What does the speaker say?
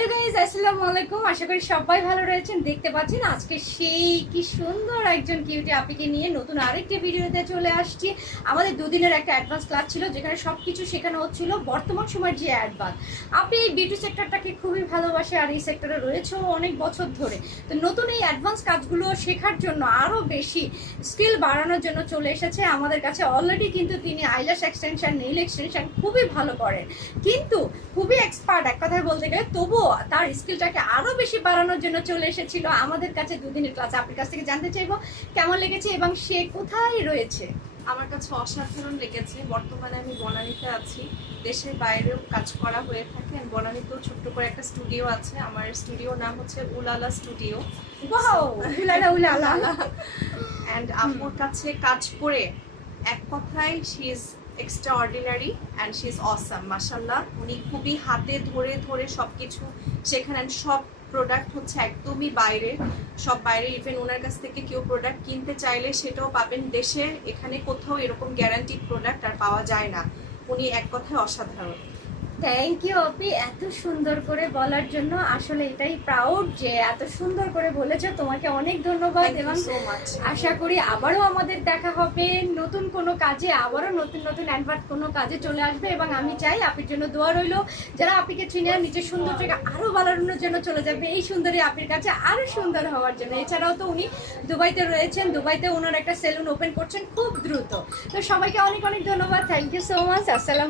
Hello guys, আসসালামু আলাইকুম। আশা করি সবাই ভালো রয়েছেন। দেখতে পাচ্ছেন আজকে সেই কি সুন্দর একজন কিউটি আপিকে নিয়ে নতুন আরেকটি ভিডিওতে চলে আসছি। আমাদের দুদিনের একটা অ্যাডভান্স ক্লাস ছিল, যেখানে সব কিছু শেখানো হচ্ছিল বর্তমান সময়ের যে অ্যাডভান্স। আপনি এই বিউটি সেক্টরটাকে খুবই ভালোবাসে আর এই সেক্টরে রয়েছেও অনেক বছর ধরে। তো নতুন এই অ্যাডভান্স কাজগুলো শেখার জন্য আরও বেশি স্কিল বাড়ানোর জন্য চলে এসেছে আমাদের কাছে। অলরেডি কিন্তু তিনি আইল্যাশ এক্সটেনশন, নেইল এক্সটেনশন খুবই ভালো করেন, কিন্তু খুবই এক্সপার্ট এক কথায় বলতে গেলে। তবুও তার স্কিলটাকে আরও বেশি বাড়ানোর জন্য চলে এসেছিল আমাদের কাছে দুদিনের ক্লাসে। আপনার কাছ থেকে জানতে চাইবো কেমন লেগেছে এবং সে কোথায় রয়েছে। আমার কাছে অসাধারণ লেগেছে। বর্তমানে আমি বনানীতে আছি, দেশের বাইরেও কাজ করা হয়ে থাকে। বনানীতেও ছোট্ট করে একটা স্টুডিও আছে। আমার স্টুডিওর নাম হচ্ছে উলালা স্টুডিও। ওয়াও, উলালা উলালা। অ্যান্ড আপুর কাছে কাজ করে এক কথায় she is extraordinary and she is awesome. মাশাল্লাহ, উনি খুবই হাতে ধরে ধরে সব কিছু শেখান। সব প্রোডাক্ট হচ্ছে একদমই বাইরে, সব বাইরে। ইভেন ওনার কাছ থেকে কেউ প্রোডাক্ট কিনতে চাইলে সেটাও পাবেন দেশে। এখানে কোথাও এরকম গ্যারান্টিড প্রোডাক্ট আর পাওয়া যায় না। উনি এক কথায় অসাধারণ। থ্যাংক ইউ আপি, এত সুন্দর করে বলার জন্য। আসলে এটাই প্রাউড যে এত সুন্দর করে বলেছো। তোমাকে অনেক ধন্যবাদ এবং আশা করি আবারও আমাদের দেখা হবে নতুন কোনো কাজে, আবারও নতুন নতুন অ্যাডভার্ট কোনো কাজে চলে আসবে। এবং আমি চাই আপির জন্য দোয়া রইল, যারা আপিকে চিনে নিজের সৌন্দর্যকে আরও বাড়ানোর জন্য চলে যাবে এই সুন্দরী আপির কাছে আরও সুন্দর হওয়ার জন্য। এছাড়াও তো উনি দুবাইতে রয়েছেন, দুবাইতে ওনার একটা সেলুন ওপেন করছেন খুব দ্রুত। তো সবাইকে অনেক অনেক ধন্যবাদ। Thank you so much. আসসালাম।